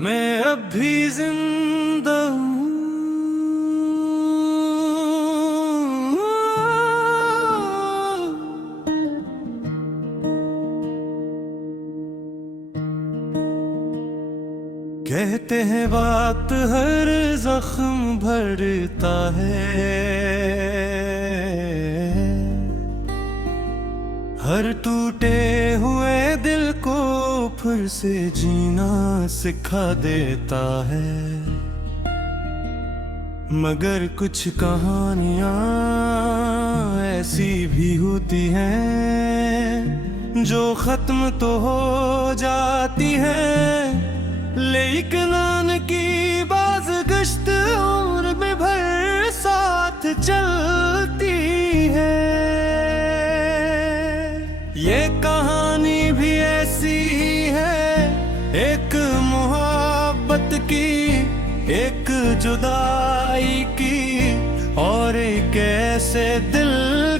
मैं अब भी जिंदा हूँ। कहते हैं वक्त हर जख्म भरता है, हर टूटे हुए दिल को फिर से जीना सिखा देता है। मगर कुछ कहानियां ऐसी भी होती हैं जो खत्म तो हो जाती हैं, लेकिन उनकी बाज़गश्त उम्र में भर साथ चलती है। ये कहानी भी ऐसी ही है, एक मोहब्बत की, एक जुदाई की, और एक ऐसे दिल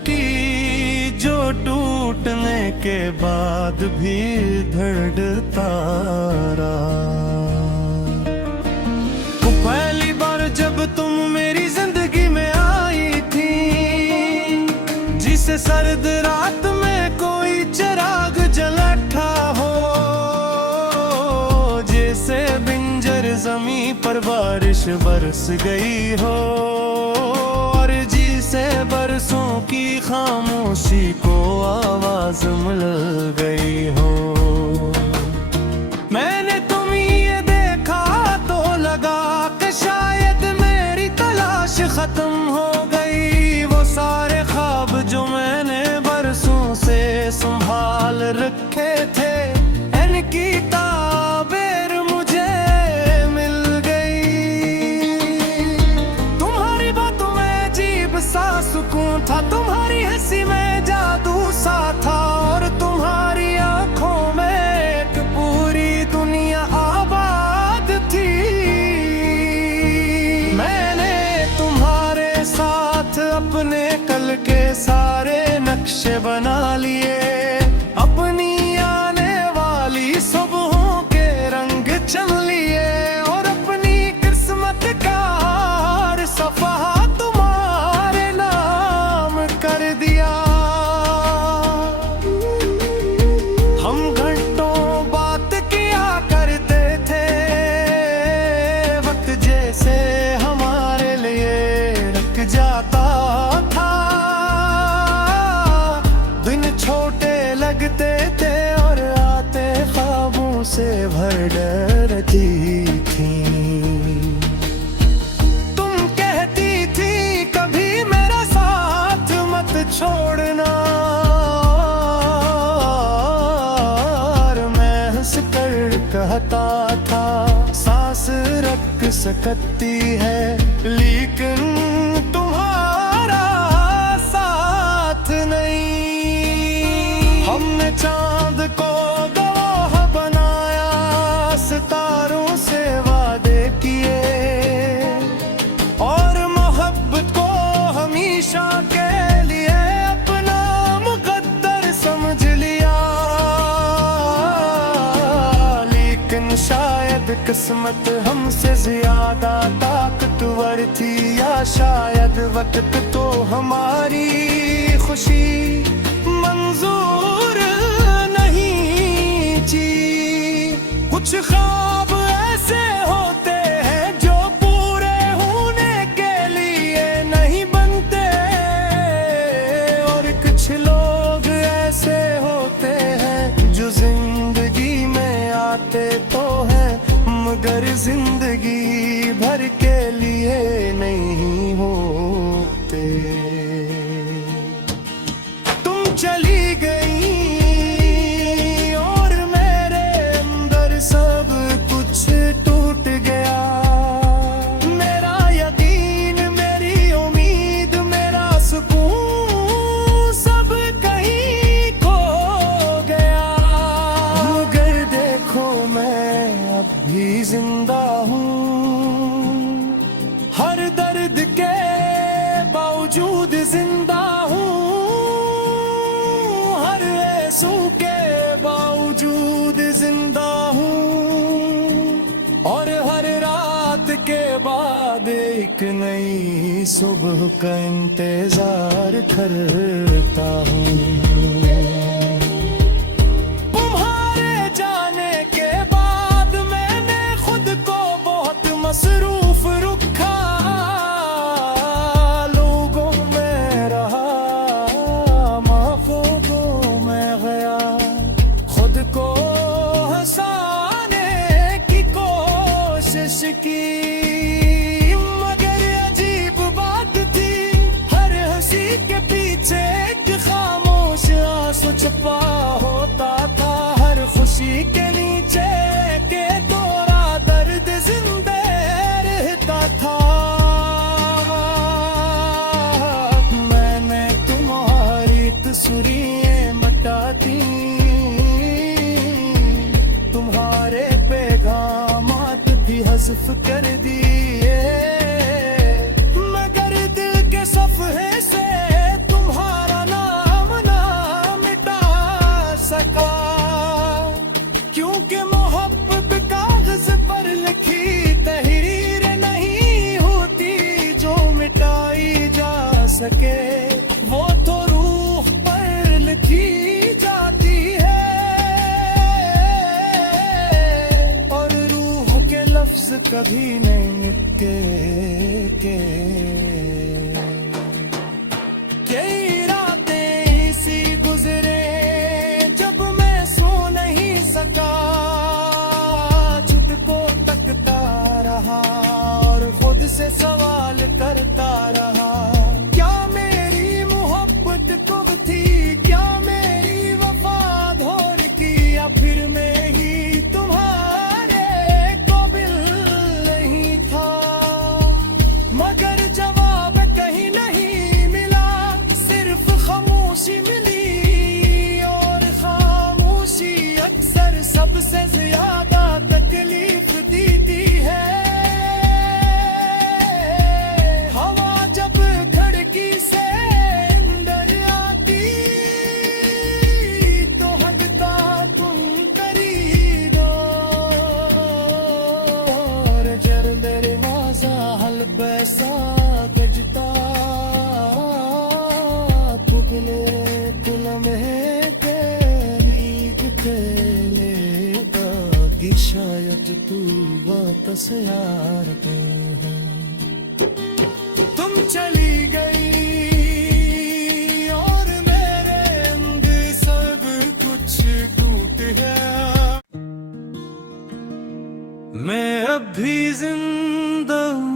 की जो टूटने के बाद भी धड़कता रहा। पहली बार जब तुम मेरी जिंदगी में आई थी, जिसे सर्द रात में कोई चिराग जलता हो, जैसे बिंजर जमीन पर बारिश बरस गई हो, और जिसे बरसों की खामोशी को आवाज मिल गई हो। मैंने तुम्हें ये देखा तो लगा कि शायद मेरी तलाश खत्म हो गई। वो सारे ख्वाब जो मैंने बरसों से संभाल रखे थे, इनकी ताबीर मुझे मिल गई। तुम्हारी बातों में अजीब सा सुकून था, तुम्हारी हंसी में जादू सा था, और तुम्हारी आंखों में एक पूरी दुनिया आबाद थी। मैंने तुम्हारे साथ अपने कल के सारे नक्शे बना लिए, अपनी आने वाली सुबहों के रंग चुन लिए, और अपनी किस्मत का हर सफा तुम्हारे नाम कर दिया। हम घंटों बात किया करते थे, वक्त जैसे हमारे लिए रुक जाता था। दिन छोटे लगते थे और आते ख्वाबों से भर डरती थी। तुम कहती थी कभी मेरा साथ मत छोड़ना, और मैं हंस कर कहता था सांस रख सकती है, लेकिन तुम्हारा साथ नहीं। हमने चांद को गवाह बनाया, सितारों से वादे किए, और मोहब्बत को हमेशा के लिए अपना मुकद्दर समझ लिया। लेकिन शायद किस्मत हमसे ज्यादा ताकतवर थी, या शायद वक्त तो हमारी खुशी मंजूर नहीं थी। कुछ ख्वाब ऐसे होते हैं जो पूरे होने के लिए नहीं बनते, और कुछ लोग ऐसे होते हैं जो जिंदगी में आते तो हैं, मगर जिंदगी भर के लिए नहीं होते। तुम चली गई और मेरे अंदर सब कुछ टूट गया। मेरा यकीन, मेरी उम्मीद, मेरा सुकून सब कहीं खो गया। मगर देखो मैं अब भी जिंदा हूँ, हर दर्द के बावजूद जिंदा हूँ, हर आंसू के बावजूद जिंदा हूँ, के बाद एक नई सुबह का इंतजार करता हूँ। तुम्हारे जाने के बाद मैंने खुद को बहुत मसरूफ रखा, लोगों में रहा, महफूजों में गया, खुद को हंसाने की कोशिश की, मगर अजीब बात थी, हर हंसी के पीछे एक खामोश आंसू छुपा होता था, हर खुशी के नीचे के तोरा दर्द जिंदा रहता था। मैंने तुम्हारी तस्वीरें मिटा दी, तुम्हारे पैगामात भी हज़्फ कर दिए, मगर दिल के सफ़हे से तुम्हारा नाम ना मिटा सका, क्योंकि मोहब्बत कागज़ पर लिखी तहरीर नहीं होती जो मिटाई जा सके, वो तो रूह पर लिखी जाती है, और रूह के लफ्ज़ कभी नहीं मिटते के कई रातें ऐसी गुजरे जब मैं सो नहीं सका, खुद को तकता रहा और खुद से सवाल करता रहा, क्या मेरी मोहब्बत कब थी, क्या मेरी वफा धोर की, या फिर मैं ही तुम्हारे काबिल नहीं था, मगर जवाब कहीं नहीं मिला, सिर्फ खामोशी मिली, और खामोशी अक्सर सबसे ज्यादा तकलीफ देती है। हवा जब खिड़की से अंदर आती तो हटता तुम करीब, और जर दरवाजा हल पैसा गजता, तुगले तुलमे के नीगते लेता, कि शायद तू वापस यार पे है। तुम चली गई और मेरे अंग सब कुछ टूट गया, मैं अब भी जिंदा हूँ,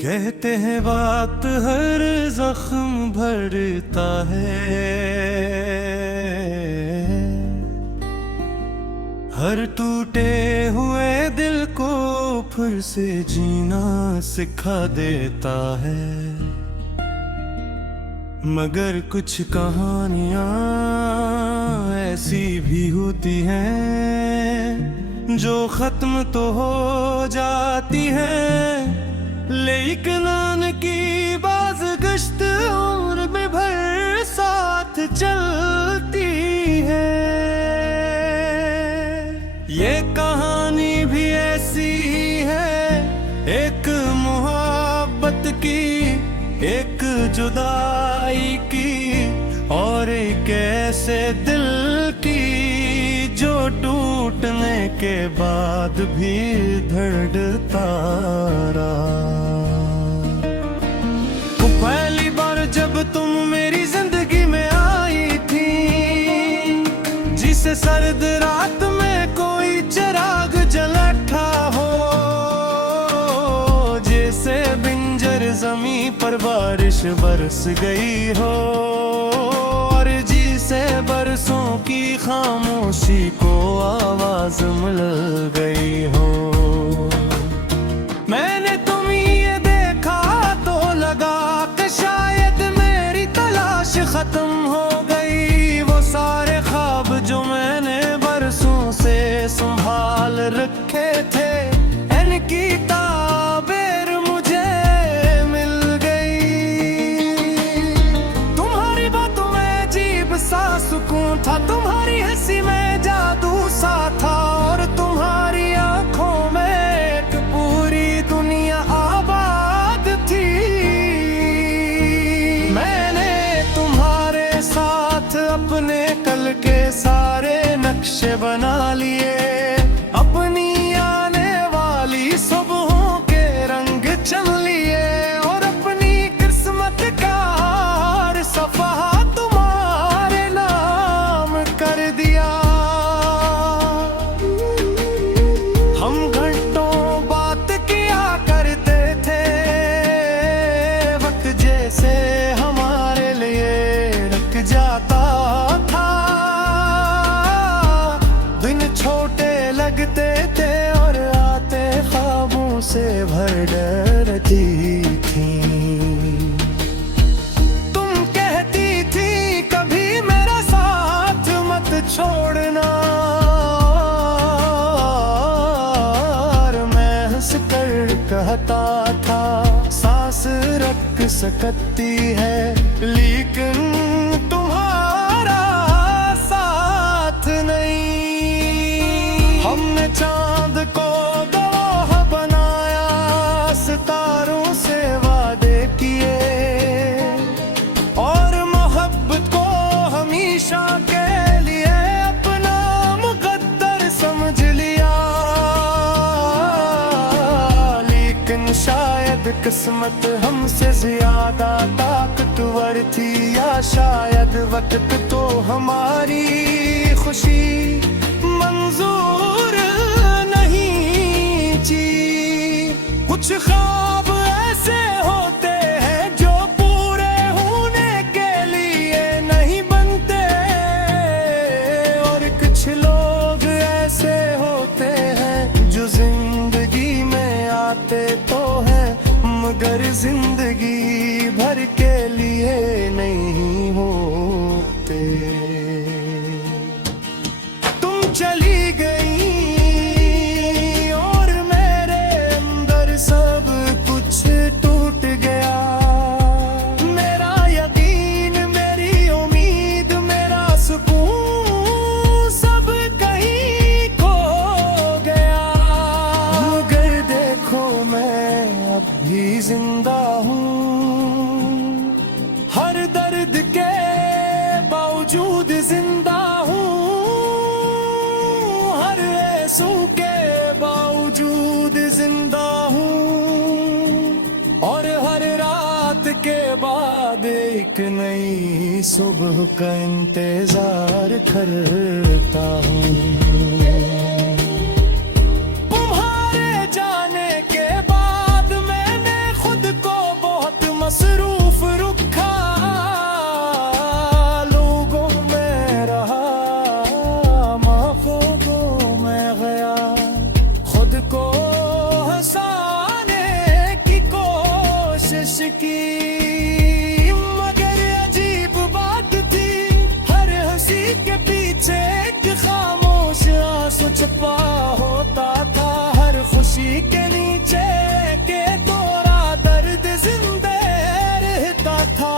कहते हैं वक्त हर जख्म भरता है, हर टूटे हुए दिल को फिर से जीना सिखा देता है, मगर कुछ कहानियां ऐसी भी होती हैं जो खत्म तो हो जाती हैं, लेकिन उनकी बाज़गश्त उम्र में भर साथ चलती है। ये कहानी भी ऐसी ही है, एक मोहब्बत की, एक जुदाई की, और एक ऐसे दिल की जो टूटने के बाद भी धड़कता रहा। पहली बार जब तुम मेरी जिंदगी में आई थी, जिसे सर्द रात में कोई चिराग जलता हो, जैसे बिंजर जमीन पर बारिश बरस गई हो, और जिसे बरसों की खामोशी को आवाज मिल गई हो। मैंने तुम्हें ये देखा तो लगा कि शायद मेरी तलाश खत्म हो गई, वो सारे ख्वाब जो मैंने बरसों से संभाल रखे थे, इनकी ताबीर मुझे मिल गई। से भर डरती थी। तुम कहती थी कभी मेरा साथ मत छोड़ना, और मैं हंस कर कहता था सांस रख सकती है लेकिन तुम्हारा साथ नहीं। हमने चांद को गवाह बनाया, सितारों से वादे किए, और मोहब्बत को हमेशा के लिए अपना मुकद्दर समझ लिया। लेकिन शायद किस्मत हमसे ज्यादा ताकतवर थी, या शायद वक्त तो हमारी खुशी मंजूर नहीं थी। कुछ ख्वाब ऐसे होते हैं जो पूरे होने के लिए नहीं बनते, और कुछ लोग ऐसे होते हैं जो जिंदगी में आते तो हैं मगर जिंदगी भर के लिए नहीं होते। तुम चली गई और मेरे अंदर सब कुछ टूट गया। मेरा यकीन, मेरी उम्मीद, मेरा सुकून सब कहीं खो गया। मगर देखो मैं अब भी जिंदा हूँ, हर दर्द के बावजूद जिंदा हूँ, हर आंसू के बावजूद जिंदा हूँ, और हर रात के बाद एक नई सुबह का इंतजार करता हूँ। तुम्हारे जाने के बाद मैंने खुद को बहुत मसरूफ रखा, लोगों में रहा, महफूजों में गया, खुद को हंसाने की कोशिश की। मगर अजीब बात थी, हर हंसी के पीछे एक खामोश आंसू छुपा होता था, हर खुशी के नीचे के तोरा दर्द जिंदा रहता था।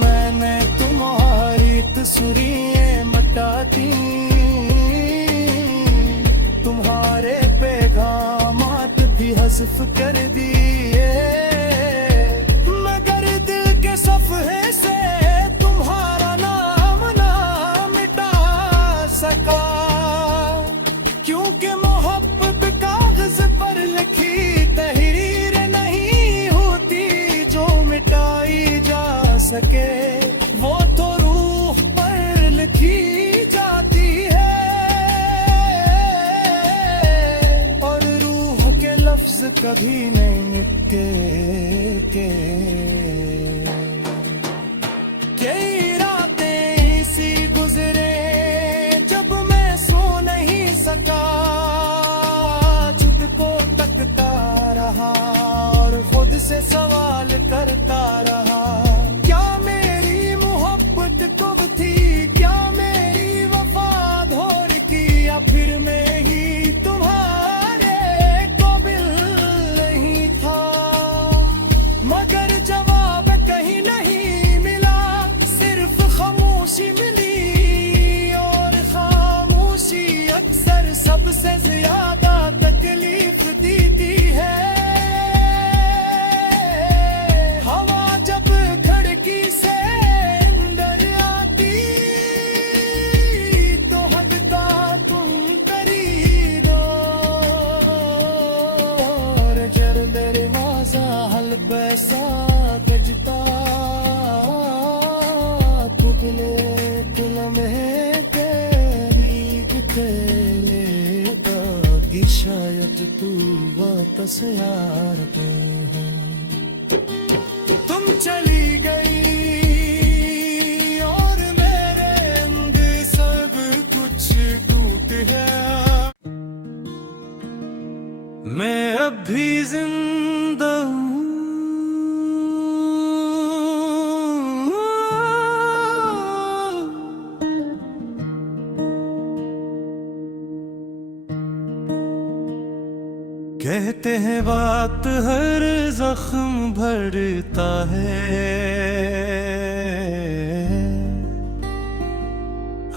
मैंने तुम्हारी तस्वीरें मिटा दी, तुम्हारे पैगामात भी हज़्फ कर दिए, मगर दिल के सफ़हे से तुम्हारा नाम ना मिटा सका। क्योंकि मोहब्बत कागज पर लिखी तहरीर नहीं होती जो मिटाई जा सके, वो तो रूह पर लिखी जाती है, और रूह के लफ्ज कभी नहीं मिटते के रातें सी गुजरे जब मैं सो नहीं सका, खुद को तकता रहा और खुद से सवाल करता रहा, क्या मेरी मोहब्बत कब थी, क्या मेरी वफा धोर की, या फिर मैं ही तुम्हारे काबिल नहीं था। मगर जवाब कहीं नहीं मिला, सिर्फ खामोशी मिली, और खामोशी अक्सर सबसे ज्यादा तकलीफ देती है। हवा जब खिड़की से अंदर आती तो हटता तुम करीब, और जर दरवाजा हल पैसा गजता, तुगले लम्हे के नीक खेले कि शायद तू वापस यार पे है। तुम चली गई और मेरे अंदर सब कुछ टूट गया। मैं अब भी जिंदा हूँ। कहते हैं बात हर जख्म भरता है,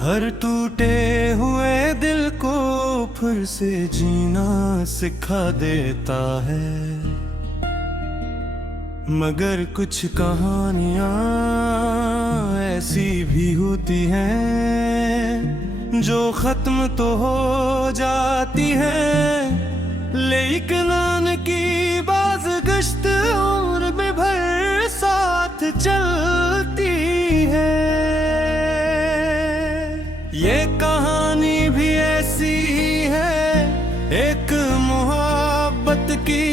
हर टूटे हुए दिल को फिर से जीना सिखा देता है। मगर कुछ कहानियां ऐसी भी होती हैं जो खत्म तो हो जाती हैं, लेकिन उनकी बाज़गश्त उम्र में भर साथ चलती है। ये कहानी भी ऐसी है, एक मोहब्बत की,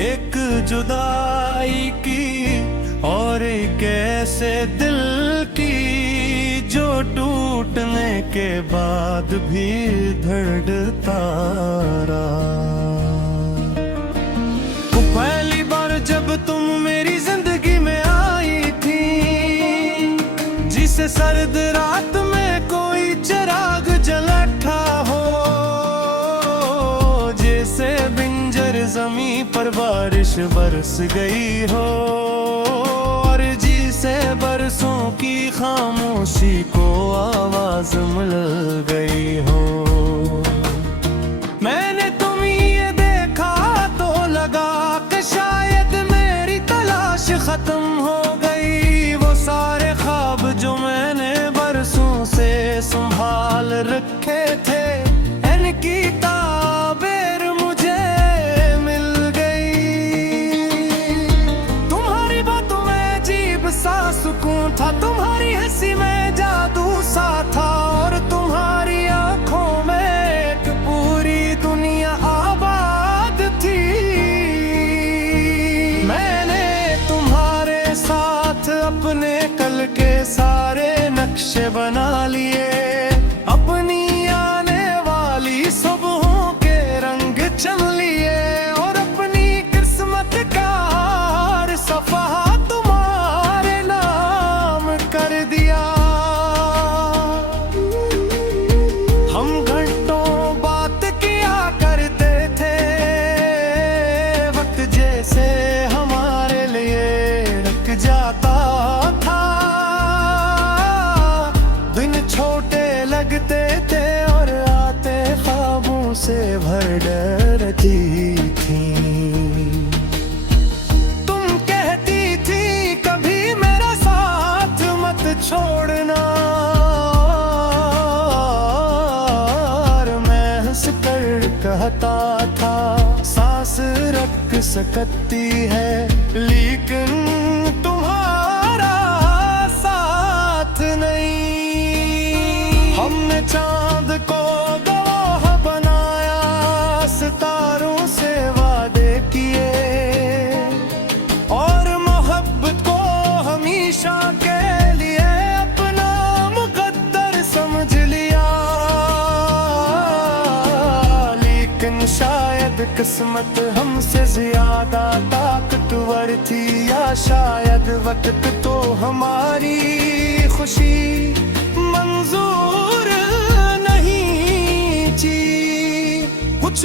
एक जुदाई की, और एक ऐसे दिल की जो टूटने के बाद भी धड़कता रहा। पहली बार जब तुम मेरी जिंदगी में आई थी, जिसे सर्द रात में कोई चिराग जलता हो, जैसे बिंजर जमीन पर बारिश बरस गई हो, और जिसे बरसों की खामोशी को आवाज मिल गई हो। मैंने तुम ये देखा तो लगा कि शायद मेरी तलाश खत्म हो गई। वो सारे ख्वाब जो मैंने बरसों से संभाल रखे थे, इनकी ताबीर मुझे मिल गई। तुम्हारी बातों में अजीब सा सुकून था, तुम्हारी हंसी में जादू सा था, और तुम्हारी आंखों में एक पूरी दुनिया आबाद थी। मैंने तुम्हारे साथ अपने कल के सारे नक्शे बना लिए, अपनी आने वाली सुबहों के रंग चुन लिए, और अपनी किस्मत का हर सफा तुम्हारे नाम कर दिया। हम घंटों बात किया करते थे, वक्त जैसे हमारे लिए रुक जाता था। दिन छोटे लगते थे और आते ख्वाबों से भर डरती थी। तुम कहती थी कभी मेरा साथ मत छोड़ना, और मैं हंस कर कहता था सांस रख सकती है, लेकिन तुम्हारा साथ नहीं। हमने चांद को गवाह बनाया, सितारों से वादे किए, और मोहब्बत को हमेशा के लिए अपना मुकद्दर समझ लिया। लेकिन शायद किस्मत हमसे ज्यादा ताकतवर थी, या शायद वक्त तो हमारी खुशी मंजूर नहीं थी। कुछ